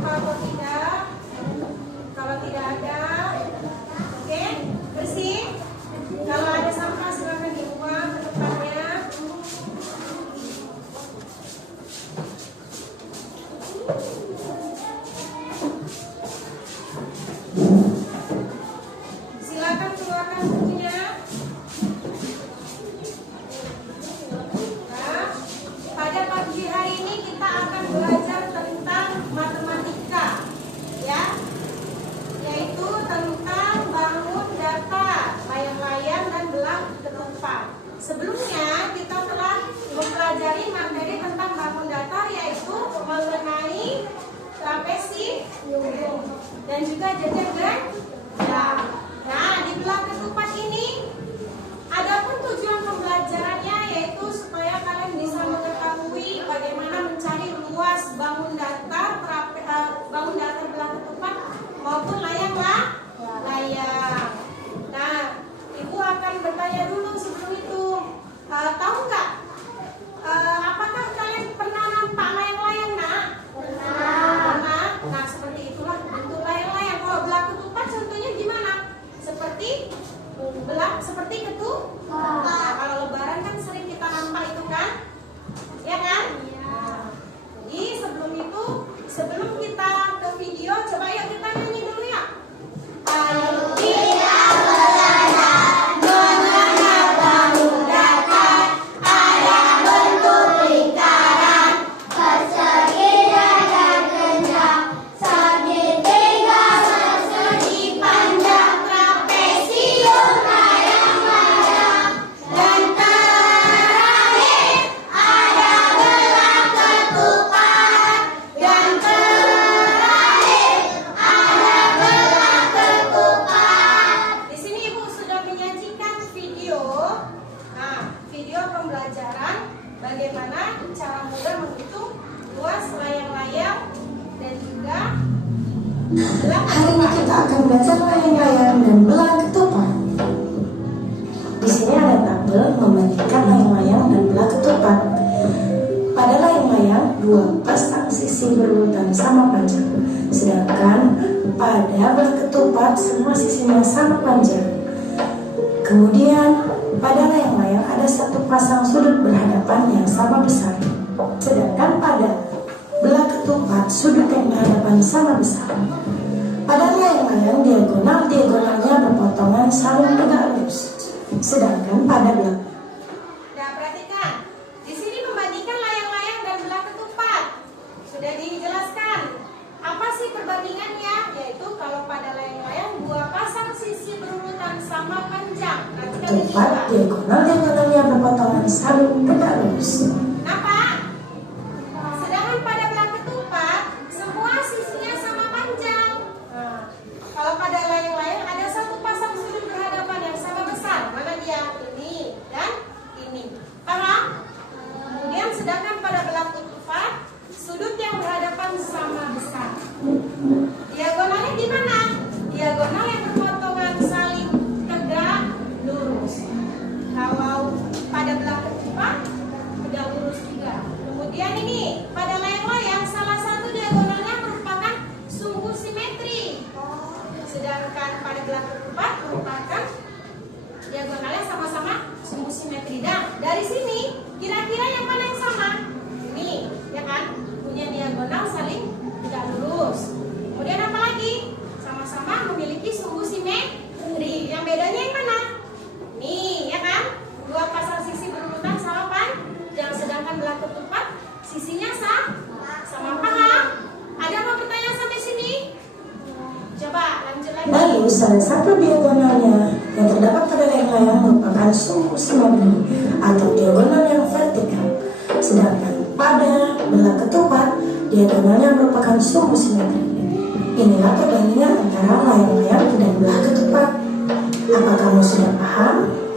sampah atau tidak? Kalau tidak ada, oke, bersih. Kalau ada sampah silakan dibuang ke tempatnya. Silakan keluarkan bukunya. Nah, pada pagi hari ini kita akan belajar tentang matematika, ya, yaitu tentang bangun datar, layang-layang dan belah ketupat. Sebelumnya kita telah mempelajari materi tentang bangun datar, yaitu mengenai trapesium dan juga jajar ganda. Nah, di belah ketupat ini adapun tujuan pembelajarannya yaitu supaya kalian bisa mengetahui bagaimana mencari luas bangun datar belah ketupat maupun layang-layang. Nah, Ibu akan bertanya dulu sebelum itu, tahu nggak? Apakah kalian pernah nampak layang-layang, Nak? Pernah. Nah, seperti itulah bentuk layang-layang. Kalau belah ketupat contohnya gimana? Seperti ketupat. Nah, kalau lebaran kan sering kita nampak itu kan? Ya kan? Jadi sebelum kita ke video, coba yuk kita nyanyi dulu ya. Ayo kita belajar mengenal bangun datar, ada bentuk lingkaran, persegi dan genjang, segitiga persegi panjang, trapesium layang-layang, dan terakhir ada belah ketupat, dan terakhir ada belah ketupat. Di sini Ibu sudah menyajikan video, video pembelajaran bagaimana cara mudah menghitung luas layang-layang dan juga belah Hari ini ketupat. kita akan belajar layang-layang dan belah ketupat. Di sini ada tabel membandingkan layang-layang dan belah ketupat. Pada layang-layang, dua pasang sisi berurutan sama panjang, sedangkan pada belah ketupat semua sisinya sama panjang. Kemudian pada layang-layang ada satu pasang sudut berhadapan yang sama besar, sedangkan pada belah ketupat sudut yang berhadapan sama besar. Pada layang-layang diagonalnya berpotongan saling tegak lurus, sedangkan pada belah Nah, perhatikan. Di sini membandingkan layang-layang dan belah ketupat. Sudah dijelaskan. Apa sih perbandingannya? Yaitu kalau pada layang-layang dua pasang sisi berurutan sama panjang. Perhatikan ini ketupat juga. diagonalnya berpotongan saling tegak lurus. Kenapa? Sedangkan pada belah ketupat semua sisinya sama panjang. Nah, kalau pada layang-layang ada satu pasang sudut berhadapan yang sama besar. Mana dia? Ini dan ini. Paham? Kemudian sedangkan pada belah ketupat sudut yang berhadapan sama besar. Diagonalnya gimana? Diagonal yang berpotongan saling tegak lurus. Kalau pada belah ketupat tegak lurus juga. Kemudian ini pada layang-layang salah satu diagonalnya merupakan sumbu simetri. Sedangkan pada belah ketupat merupakan diagonalnya sama-sama sumbu simetri. Dan dari sini kira-kira yang mana yang sama? Ini, ya kan? Punya diagonal saling tegak lurus. Kemudian apa lagi? Sama-sama memiliki sumbu simetri. Yang bedanya yang mana? Nih, ya kan? Dua pasang sisi berurutan sama panjang, sedangkan belah ketupat sisinya sama. Paham? Ada apa pertanyaan sampai sini? Coba lanjut lagi. Lalu salah satu diagonalnya yang terdapat pada layang-layang merupakan sumbu simetri atau diagonal yang vertikal, sedangkan pada belah ketupat diagonalnya merupakan sumbu simetri. Inilah perbandingan antara layang-layang dan belah ketupat. Apa kamu sudah paham?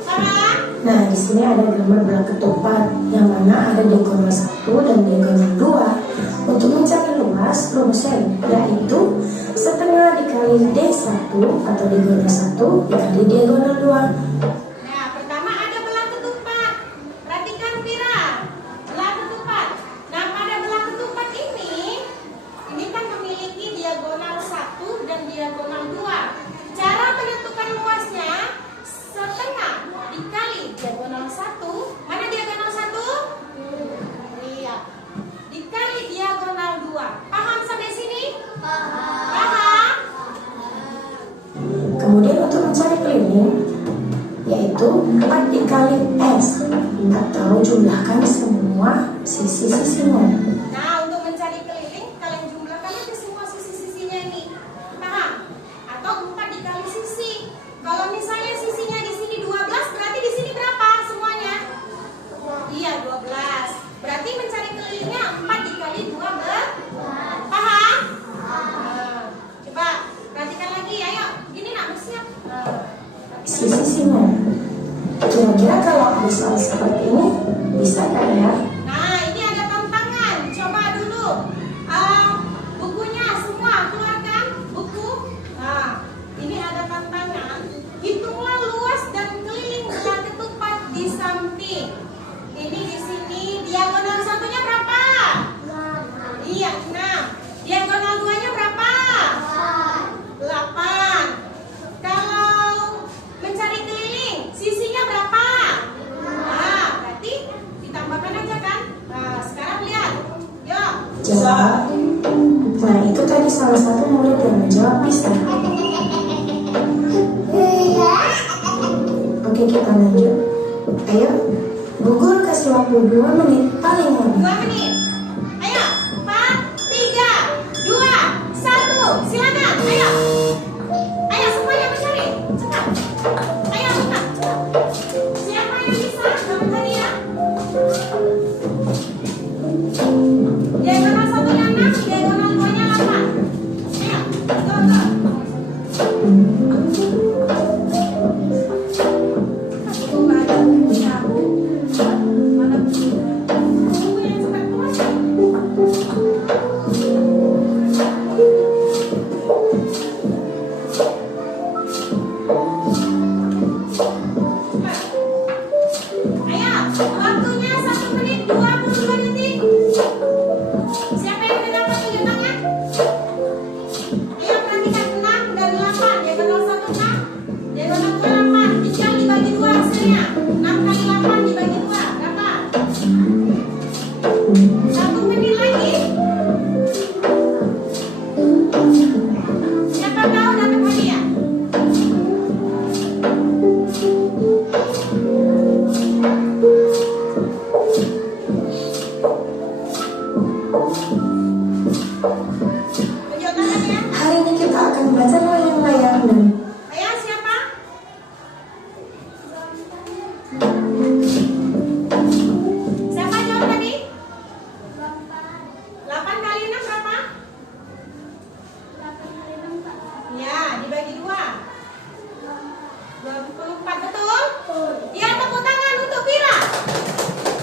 Paham? Nah, di sini ada gambar belah ketupat yang mana ada diagonal 1 dan diagonal 2. Untuk mencari luas, rumusnya yaitu setengah dikali D1 atau diagonal 1 dikali diagonal 2. Nah, pertama ada belah ketupat. Perhatikan Vira. Belah ketupat. Nah, pada belah ketupat ini kan memiliki kali S atau jumlahkan semua sisi-sisinya. Nah, untuk mencari keliling, kalian jumlahkan aja semua sisi-sisinya ini. Paham? Atau 4 dikali sisi. Kalau misalnya sisinya di sini 12, berarti di sini berapa semuanya? Iya, 12. Berarti mencari kelilingnya 4 dikali 12. Paham? Nah, coba perhatikan lagi, ayo. Gini nak, bersiap. Sisi-sisinya. Kira-kira kalau ada soal seperti ini, bisa nggak ya? Nah, ini ada tantangan. Coba dulu. Bukunya semua keluarkan buku. Nah, ini ada tantangan. Hitunglah luas dan keliling belah ketupat di samping. Ini di sini diagonal satunya berapa? 6. Iya, 6. Diagonal 2-nya berapa? 8. Kalau mencari keliling, sisinya berapa? Nah, berarti ditambahkan aja kan? Nah, sekarang lihat. Yuk. Jawab. Nah, itu tadi salah satu murid yang menjawab bisa. Oke, kita lanjut. Ayo, Bu Guru kasih waktu 2 menit paling lama. 2 menit. Ayo, 4, 3, 2, 1. Silakan. Ayo. Ayo semuanya mencari. Cepat. Ayo, cepat. Siapa yang bisa? Jangan tadi ya. Diagonal satunya 6, diagonal 2-nya 8. Ayo, go. Ayo, waktunya 1 menit 22 detik. Siapa yang udah dapat tunjukannya? Ayo perhatikan 6 dan 8. Diagonal 1 6, diagonal 2 8. Tinggal dibagi 2 hasilnya. 6 kali 8 dibagi 2 berapa? 1 menit lagi. Siapa tahu dapat hadiah? Tunjukkan ya. Hari ini kita akan belajar layang-layang dan Ayo siapa? Siapa jawab tadi? 8 kali 6 berapa? Ya, dibagi 2. 24, betul? Ya, tepuk tangan untuk Pira.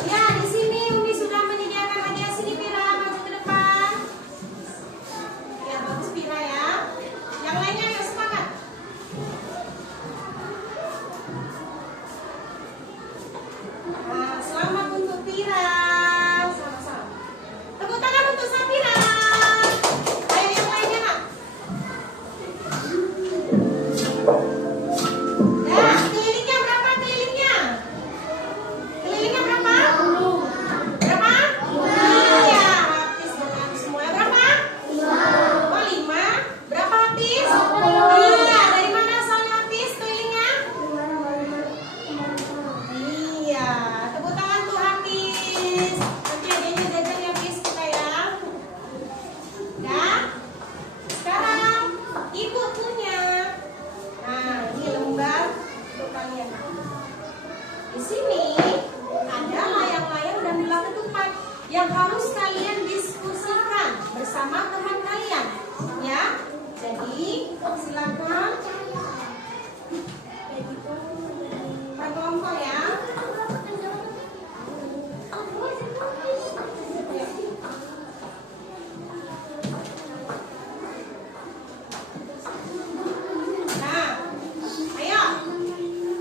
Ya, di sini Uni sudah menyediakan hadiah. Sini Pira, maju ke depan. Ya, bagus Pira ya. Yang lainnya ayo semangat. Nah, selamat untuk Pira. Sama-sama. Tepuk tangan untuk Safira. Ayo yang lainnya nak. Nah, kelilingnya berapa kelilingnya? Kelilingnya berapa? Berapa? Iya, habis dengan semua. Berapa? 5. Berapa habis? Iya, dari mana asalnya habis kelilingnya? Iya, tepuk tangan tuh habis. Nanti adanya jajan habis kita ya. Dah. Sekarang ibu punya. Nah, ini lembar untuk kalian. Di sini ada layang-layang dan belah ketupat yang harus kalian diskusikan bersama teman kalian, ya. Jadi silakan per kelompok ya. Nah, ayo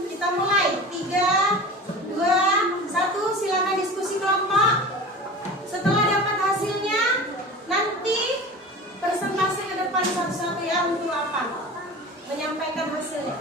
kita mulai. 3, 2, 1. Silakan diskusi kelompok. Setelah dapat hasilnya, nanti presentasi ke depan satu-satu ya untuk apa? Menyampaikan hasilnya.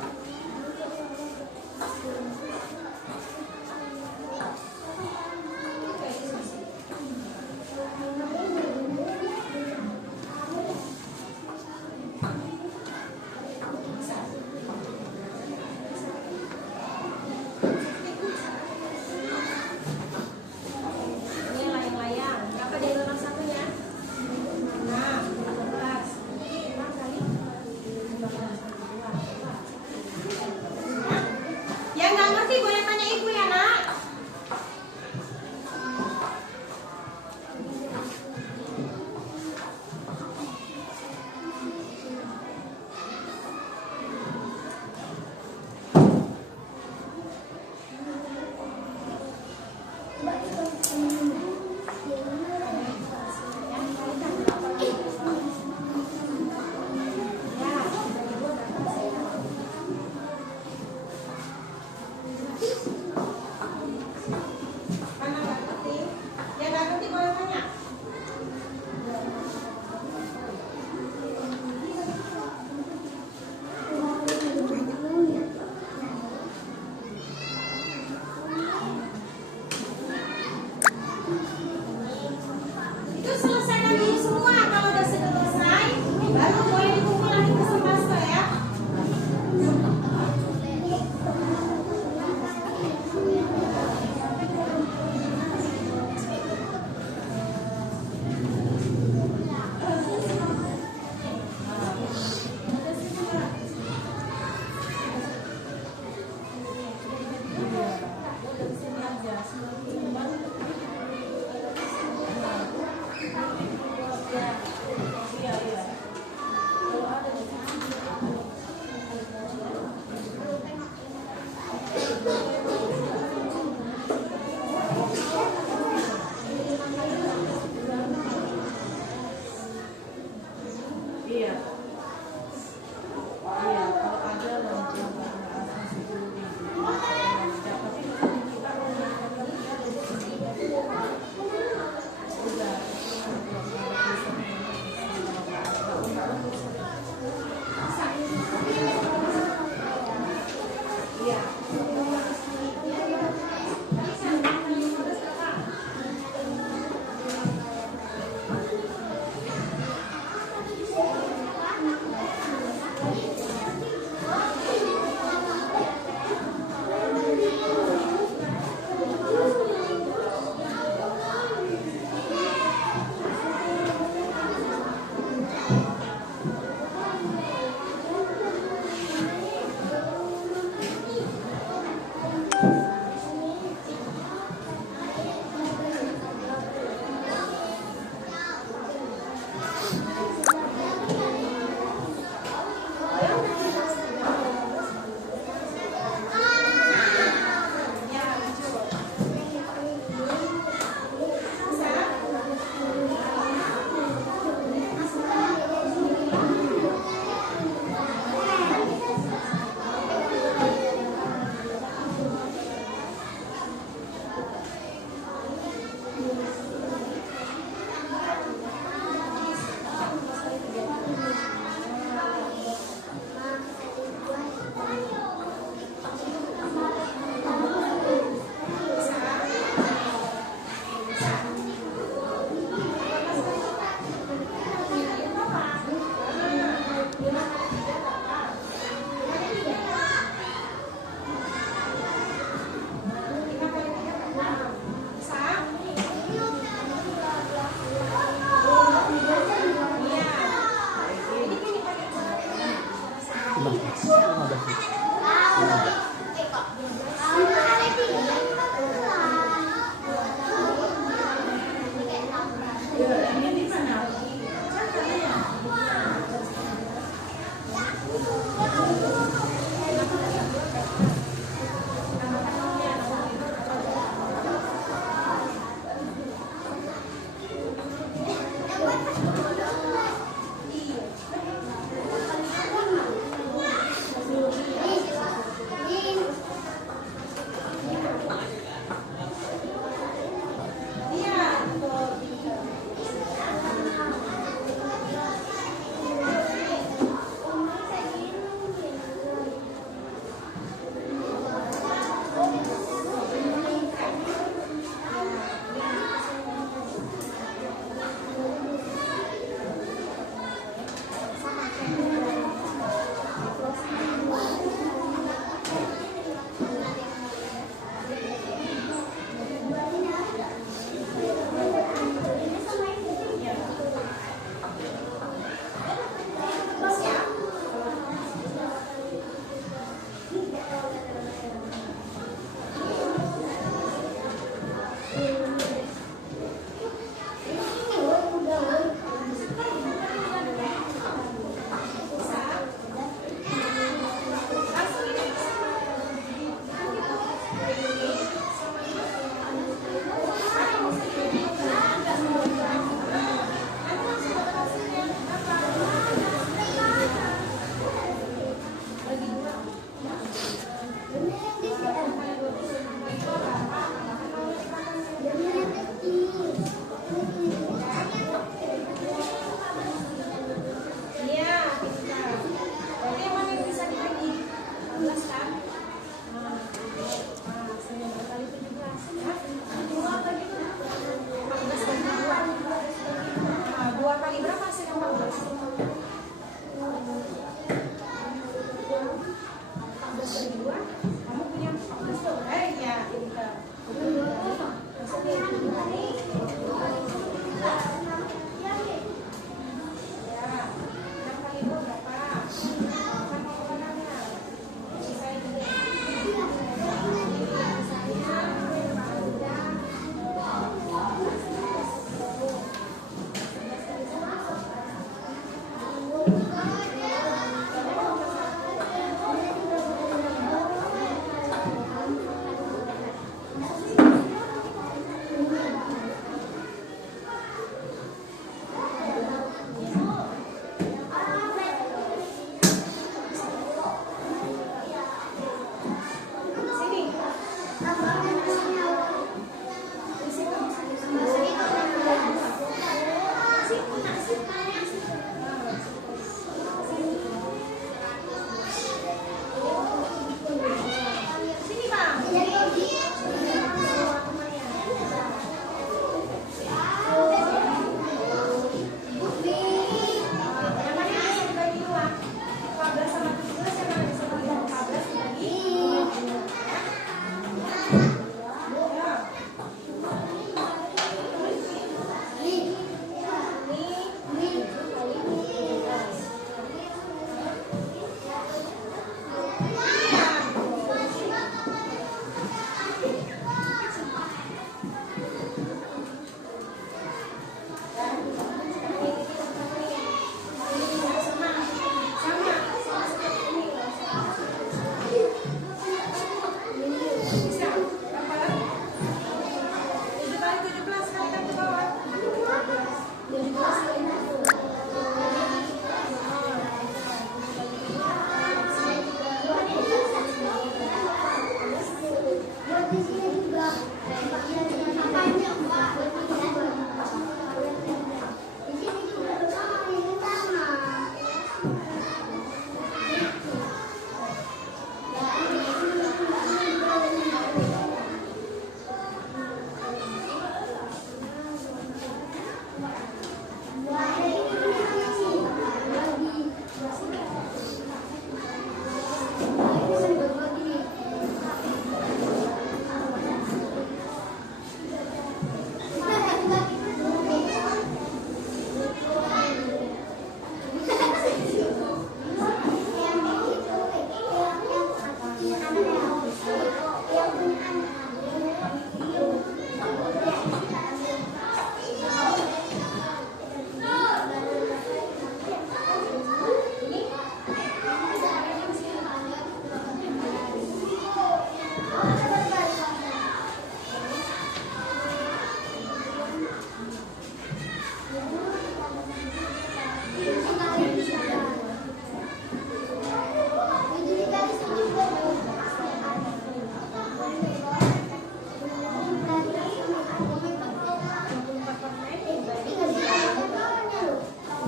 Iya. Iya, kalau ada lonceng bahasa 10.000. Tapi kita mau sudah. Iya.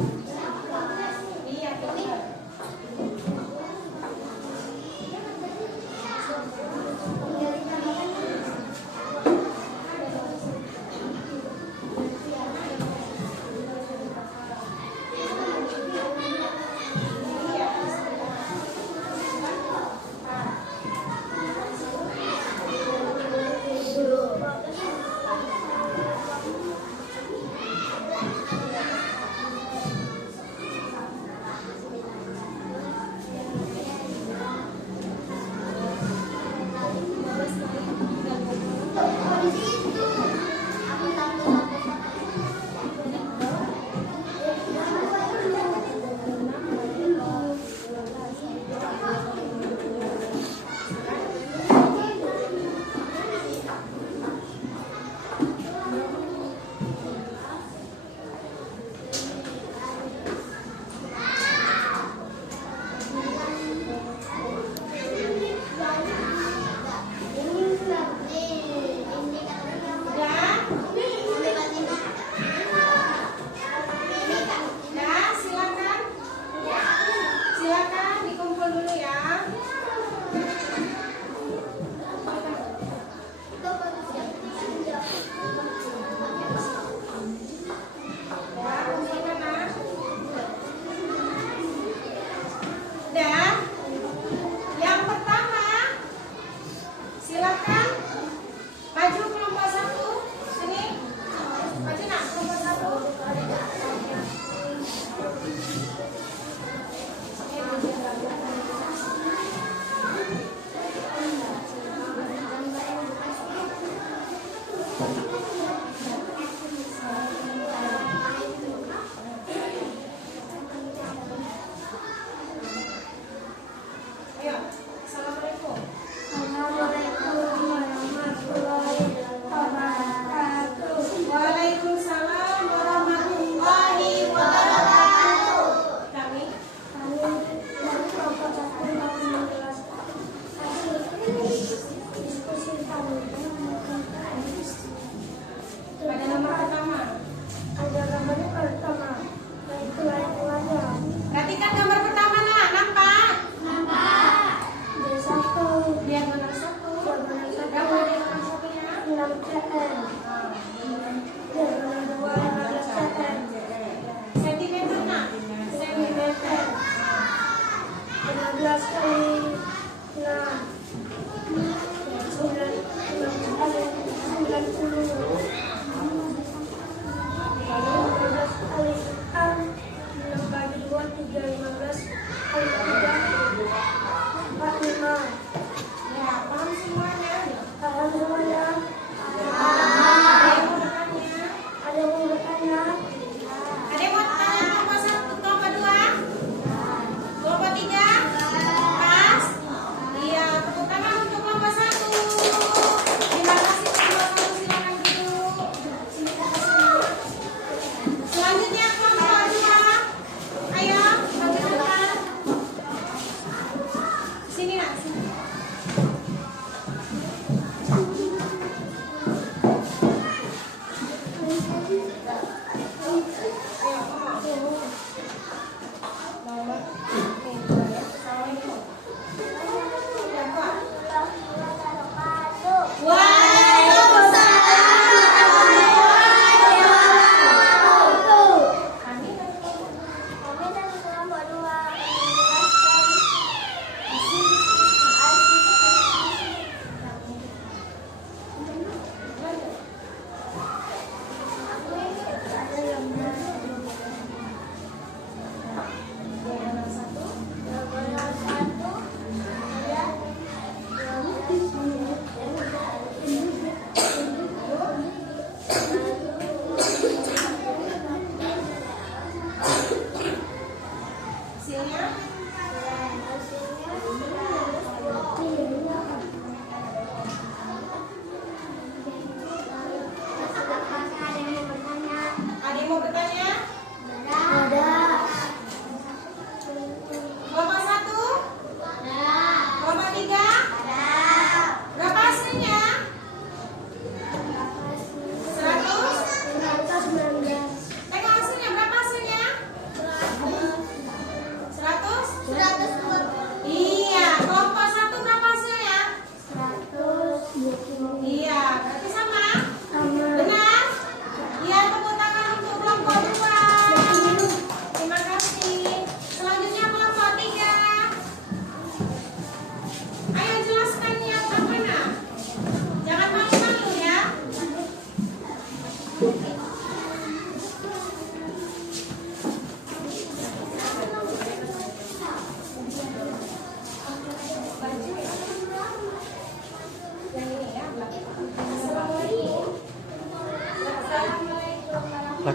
Iya, pintar.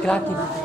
laki-laki.